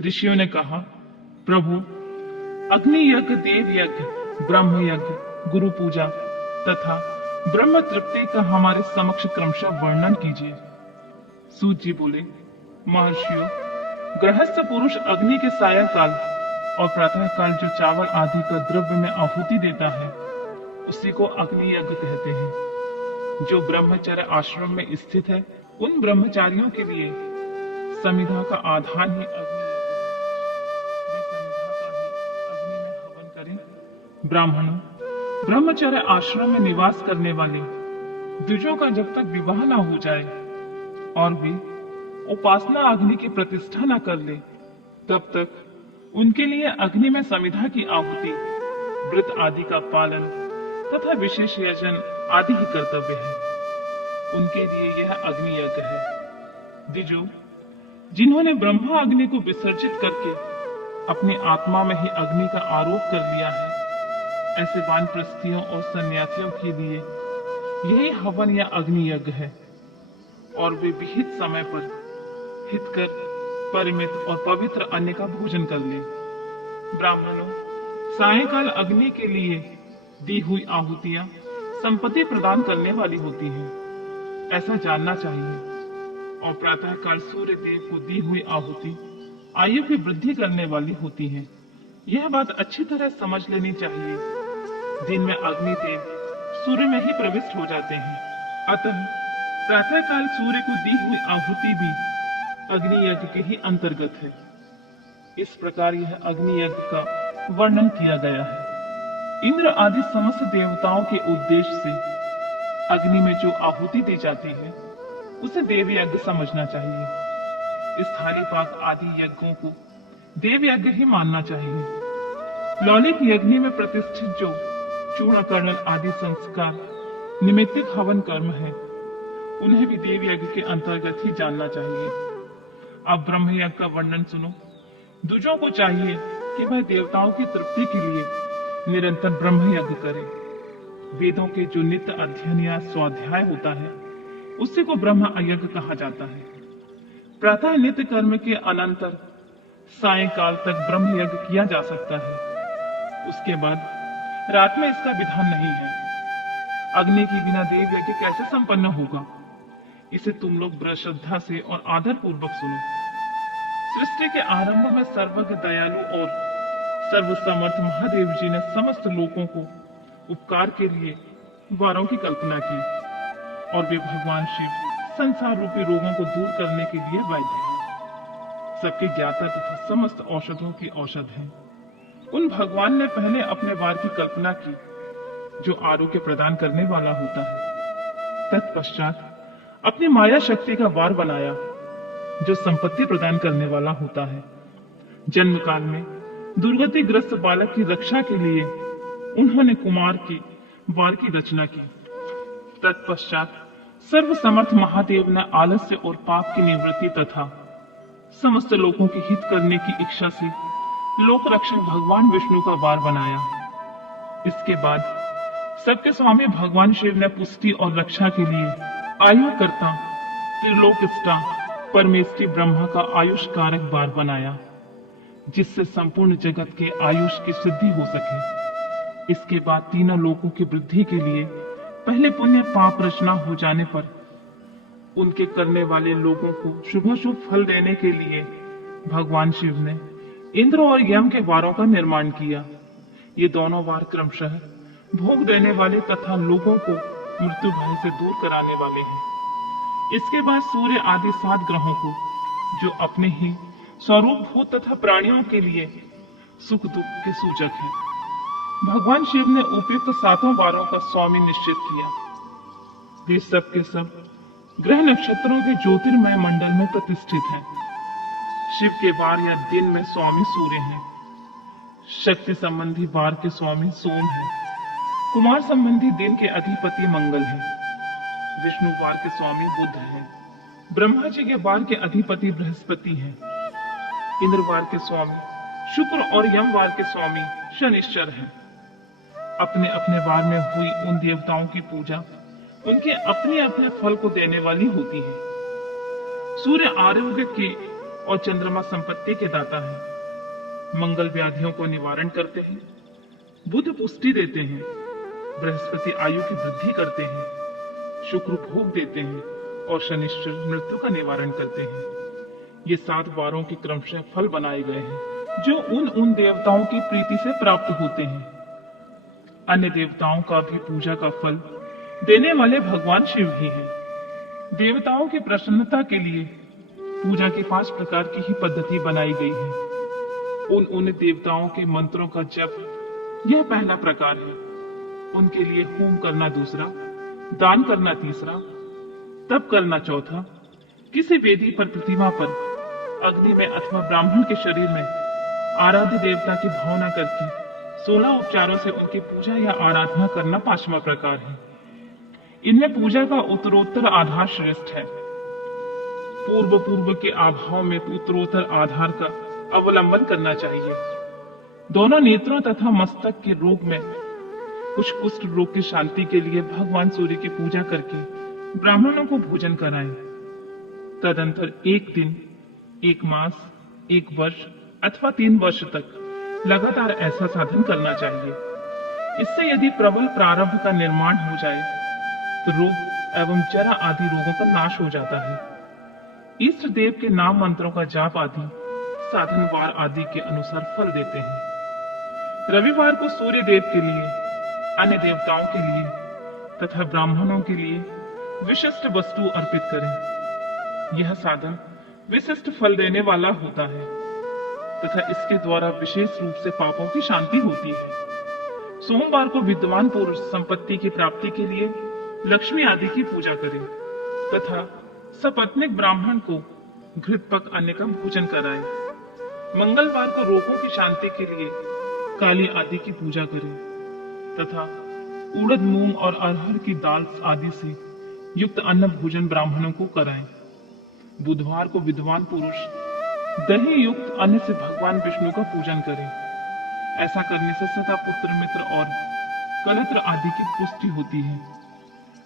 ऋषियों ने कहा, प्रभु, अग्नि यज्ञ, देव यज्ञ, ब्रह्म यज्ञ, गुरु पूजा तथा ब्रह्म तृप्ति का हमारे समक्ष क्रमशः वर्णन कीजिए। सूत जी बोले, महर्षियों, गृहस्थ पुरुष अग्नि के सायंकाल और प्रातः काल जो चावल आदि का द्रव्य में आहुति देता है उसी को अग्नि यज्ञ कहते हैं। जो ब्रह्मचर्य आश्रम में स्थित है उन ब्रह्मचारियों के लिए समिधा का आधान ही अग्नि यज्ञ है। वे समिधा का ही अग्नि में हवन करें। ब्राह्मणों, ब्रह्मचर्य आश्रम में निवास करने वाले द्विजों का जब तक विवाह न हो जाए और वे उपासना अग्नि की प्रतिष्ठा न कर ले तब तक उनके लिए अग्नि में समिधा की आहुति, व्रत आदि का पालन तथा विशेष यजन आदि ही कर्तव्य है। उनके लिए यह अग्नि यज्ञ है। द्विजों, जिन्होंने ब्रह्मा अग्नि को विसर्जित करके अपनी आत्मा में ही अग्नि का आरोप कर लिया है, ऐसे वानप्रस्थियों और सन्यासियों के लिए यही हवन या अग्नि यज्ञ है और वे विहित समय पर हितकर, परिमित और पवित्र अन्न का भोजन कर ले। ब्राह्मणों, सायंकाल अग्नि के लिए दी हुई आहुतियां संपत्ति प्रदान करने वाली होती हैं, ऐसा जानना चाहिए। और प्रातः काल सूर्य देव को दी हुई आहुति आयु की वृद्धि करने वाली होती है। यह बात अच्छी तरह समझ लेनी चाहिए। दिन में अग्नि देव सूर्य में ही प्रविष्ट हो जाते हैं, अतः प्रातः काल सूर्य को दी हुई आहुति भी अग्नि यज्ञ के ही अंतर्गत है। इस प्रकार यह अग्नि यज्ञ का वर्णन किया गया है। इंद्र आदि समस्त देवताओं के उद्देश्य से अग्नि में जो आहुति दी जाती है उसे देव यज्ञ समझना चाहिए। स्थाली पाक आदि यज्ञों को देव यज्ञ ही मानना चाहिए। लौलिक यज्ञ में प्रतिष्ठित जो चूर्ण आदि संस्कार निमित्तिक हवन कर्म है उन्हें भी देव यज्ञ के अंतर्गत ही जानना चाहिए। अब ब्रह्म यज्ञ का वर्णन सुनो। द्विजों को चाहिए कि वह देवताओं की तृप्ति के लिए निरंतर ब्रह्म यज्ञ करे। वेदों के जो नित्य अध्ययन या स्वाध्याय होता है उसी को ब्रह्म यज्ञ कहा जाता है। प्रातः नित्य कर्म के अनंतर सायंकाल तक ब्रह्म यज्ञ किया जा सकता है। उसके बाद रात में इसका विधान नहीं है। अग्नि के बिना देव यज्ञ कैसे संपन्न होगा? इसे तुम लोग बड़ी श्रद्धा से और आदर पूर्वक सुनो। सृष्टि के आरंभ में सर्वज्ञ, दयालु और सर्वसमर्थ महादेव जी ने समस्त लोगों को उपकार के लिए वारों की कल्पना की और वे भगवान शिव संसार रूपी रोगों को दूर करने के लिए वैद्य हैं। सबके ज्ञाता तथा समस्त औषधों की औषध हैं। उन भगवान ने पहले अपने वार की कल्पना की जो आरोग्य प्रदान करने वाला होता है। तत्पश्चात अपनी माया शक्ति का वार बनाया जो संपत्ति प्रदान करने वाला होता है। जन्म काल में दुर्गतिग्रस्त बालक की रक्षा के लिए उन्होंने कुमार की वार की रचना की। तत्पश्चात सर्वसमर्थ महादेव ने आलस्य और पाप की निवृत्ति तथा समस्त लोगों के हित करने की इच्छा से लोक रक्षक भगवान विष्णु का वार बनाया। इसके बाद सबके स्वामी भगवान शिव ने पुष्टि और रक्षा के लिए आयु करता त्रिलोकष्टा परमेष्टि ब्रह्मा का आयुष कारक वार बनाया जिससे संपूर्ण जगत के आयुष की सिद्धि हो सके। इसके बाद तीनों लोकों की वृद्धि के लिए पहले पुण्य पाप रचना हो जाने पर उनके करने वाले लोगों को शुभाशुभ फल देने के लिए भगवान शिव ने इंद्र और यम के वारों का निर्माण किया। ये दोनों वार क्रमशः भोग देने वाले तथा लोगों को मृत्यु भय से दूर कराने वाले हैं। इसके बाद सूर्य आदि 7 ग्रहों को जो अपने ही स्वरूप भूत तथा प्राणियों के लिए सुख दुख के सूचक हैं, भगवान शिव ने उपयुक्त 7 वारों का स्वामी निश्चित किया। वे सब के सब ग्रह नक्षत्रों के ज्योतिर्मय मंडल में प्रतिष्ठित हैं। शिव के वार या दिन में स्वामी सूर्य हैं। शक्ति संबंधी वार के स्वामी सोम है। कुमार संबंधी दिन के अधिपति मंगल है। विष्णु वार के स्वामी बुध है। ब्रह्मा जी के वार के अधिपति बृहस्पति है। इंद्र वार के स्वामी शुक्र और यम वार के स्वामी शनिश्चर है। अपने अपने वार में हुई उन देवताओं की पूजा उनके अपने अपने फल को देने वाली होती है। सूर्य आरोग्य के और चंद्रमा संपत्ति के दाता है। मंगल व्याधियों को निवारण करते हैं, बुध पुष्टि देते हैं, बृहस्पति आयु की वृद्धि करते हैं, शुक्र भोग देते हैं और शनिश्चर मृत्यु का निवारण करते हैं। ये 7 वारों के क्रमशः फल बनाए गए हैं जो उन देवताओं की प्रीति से प्राप्त होते हैं। अन्य देवताओं का भी पूजा का फल देने वाले भगवान शिव ही हैं। देवताओं की प्रसन्नता के लिए पूजा की 5 प्रकार की ही पद्धति बनाई गई है। उन देवताओं के मंत्रों का जप यह पहला प्रकार है। उनके लिए होम करना दूसरा, दान करना तीसरा, तप करना चौथा, किसी वेदी पर प्रतिमा पर अग्नि में अथवा ब्राह्मण के शरीर में आराध्य देवता की भावना करके 16 उपचारों से उनकी पूजा या आराधना करना 5वां प्रकार है। इनमें पूजा का उत्तरोत्तर आधार श्रेष्ठ है। पूर्व के अभाव में उत्तरोत्तर आधार का अवलंबन करना चाहिए। दोनों नेत्रों तथा मस्तक के रोग में कुछ कुष्ठ रोग की शांति के लिए भगवान सूर्य की पूजा करके ब्राह्मणों को भोजन कराएं। तदंतर 1 दिन, 1 मास, 1 वर्ष अथवा 3 वर्ष तक लगातार ऐसा साधन करना चाहिए। इससे यदि प्रबल प्रारब्ध का निर्माण हो जाए तो रोग एवं जरा आदि रोगों का नाश हो जाता है। इष्ट देव के नाम मंत्रों का जाप आदि साधन वार आदि के अनुसार फल देते हैं। रविवार को सूर्य देव के लिए, अन्य देवताओं के लिए तथा ब्राह्मणों के लिए विशिष्ट वस्तु अर्पित करें। यह साधन विशिष्ट फल देने वाला होता है तथा इसके द्वारा विशेष रूप से पापों की शांति होती है। सोमवार को विद्वान पुरुष संपत्ति की प्राप्ति के लिए लक्ष्मी आदि की पूजा करें तथा सपत्नीक ब्राह्मण को घृतपक अन्न का भोजन कराएं। मंगलवार को रोगों की शांति के लिए काली आदि की पूजा करें तथा उड़द, मूंग और अरहर की दाल आदि से युक्त अन्न भोजन ब्राह्मणों को कराएं। बुधवार को विद्वान पुरुष दही युक्त अन्न से भगवान विष्णु का पूजन करें। ऐसा करने से सदा पुत्र, मित्र और कलत्र आदि की पुष्टि होती है।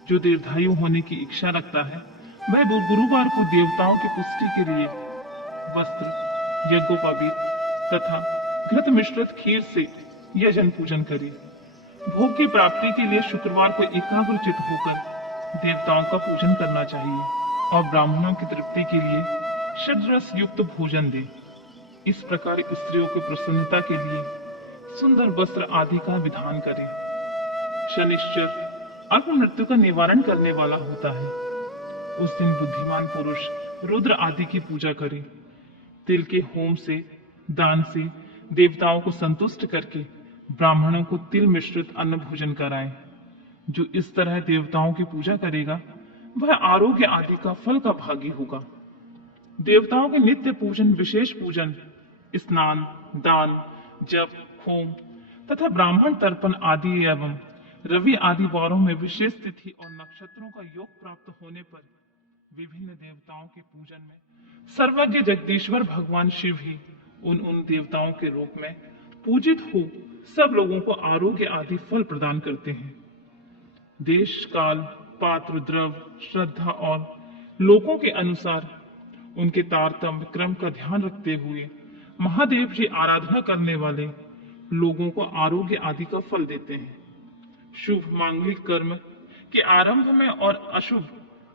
जो दीर्घायु होने की इच्छा रखता है वह गुरुवार को देवताओं की पुष्टि के लिए वस्त्र, यज्ञोपवीत तथा घृत मिश्रित खीर से यजन पूजन करे। भोग की प्राप्ति के लिए शुक्रवार को एकाग्रचित होकर देवताओं का पूजन करना चाहिए और ब्राह्मणों की तृप्ति के लिए षड्रस युक्त भोजन दे। इस प्रकार स्त्रियों की प्रसन्नता के लिए सुंदर वस्त्र आदि का विधान करें। शनिश्चर अल्प मृत्यु का निवारण करने वाला होता है। उस दिन बुद्धिमान पुरुष रुद्र आदि की पूजा करे। तिल के होम से, दान से देवताओं को संतुष्ट करके ब्राह्मणों को तिल मिश्रित अन्न भोजन कराएं। जो इस तरह देवताओं की पूजा करेगा वह आरोग्य आदि का फल का भागी होगा। देवताओं के नित्य पूजन, विशेष पूजन, स्नान, दान, जप, होम तथा ब्राह्मण तर्पण आदि एवं रवि आदि वारों में विशेष तिथि और नक्षत्रों का योग प्राप्त होने पर विभिन्न देवताओं के पूजन में सर्वज्ञ जगदीश्वर भगवान शिव ही उन देवताओं के रूप में पूजित हो सब लोगों को आरोग्य आदि फल प्रदान करते हैं। देश, काल, पात्र, द्रव, श्रद्धा और लोगों के अनुसार उनके तारतम्य क्रम का ध्यान रखते हुए महादेव जी आराधना करने वाले लोगों को आरोग्य आदि का फल देते हैं। शुभ मांगलिक कर्म के आरंभ में और अशुभ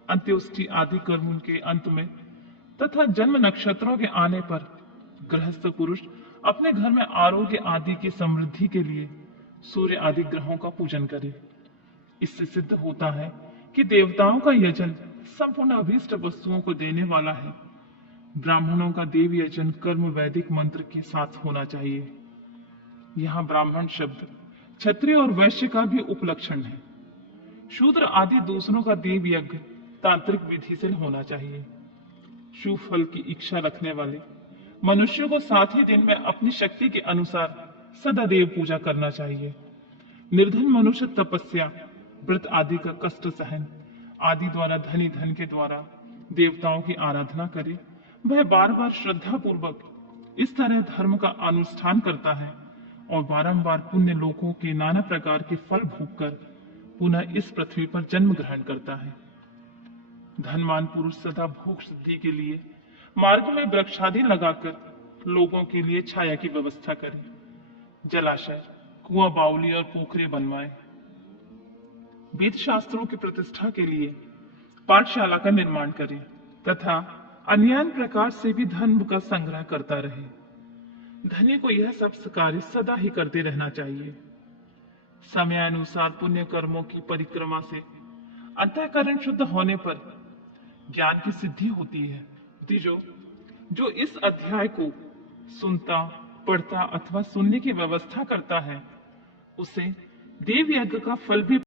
अंत्योष्टि आदि कर्म के अंत में तथा जन्म नक्षत्रों के आने पर गृहस्थ पुरुष अपने घर में आरोग्य आदि की समृद्धि के लिए सूर्य आदि ग्रहों का पूजन करे। इससे सिद्ध होता है कि देवताओं का यजन संपूर्ण अभीष्ट वस्तुओं को देने वाला है। ब्राह्मणों का देव यजन कर्म वैदिक मंत्र के साथ होना चाहिए। यहाँ ब्राह्मण शब्द क्षत्रिय और वैश्य का भी उपलक्षण है। शूद्र आदि दूसरों का देव यज्ञ तांत्रिक विधि से होना चाहिए। शुभ फल की इच्छा रखने वाले मनुष्यों को 7 ही दिन में अपनी शक्ति के अनुसार सदा देव पूजा करना चाहिए। निर्धन मनुष्य तपस्या, व्रत आदि का कष्ट सहन आदि द्वारा धनी धन के द्वारा देवताओं की आराधना करे। वह बार बार श्रद्धा पूर्वक इस तरह धर्म का अनुष्ठान करता है और बारंबार पुण्य लोकों के नाना प्रकार के फल भोगकर पुनः इस पृथ्वी पर जन्म ग्रहण करता है। धनवान पुरुष सदा भोग सिद्धि के लिए मार्ग में वृक्षादि लगाकर लोगों के लिए छाया की व्यवस्था करें, जलाशय, कुआं, बावली और पोखरे बनवाएं, वेद शास्त्रों की प्रतिष्ठा के लिए पाठशाला का निर्माण करें तथा अन्य प्रकार से भी धन का संग्रह करता रहे। धनी को यह सब कार्य सदा ही करते रहना चाहिए। समयानुसार पुण्य कर्मों की परिक्रमा से अंतःकरण शुद्ध होने पर ज्ञान की सिद्धि होती है। जो इस अध्याय को सुनता, पढ़ता अथवा सुनने की व्यवस्था करता है, उसे देव यज्ञ का फल भी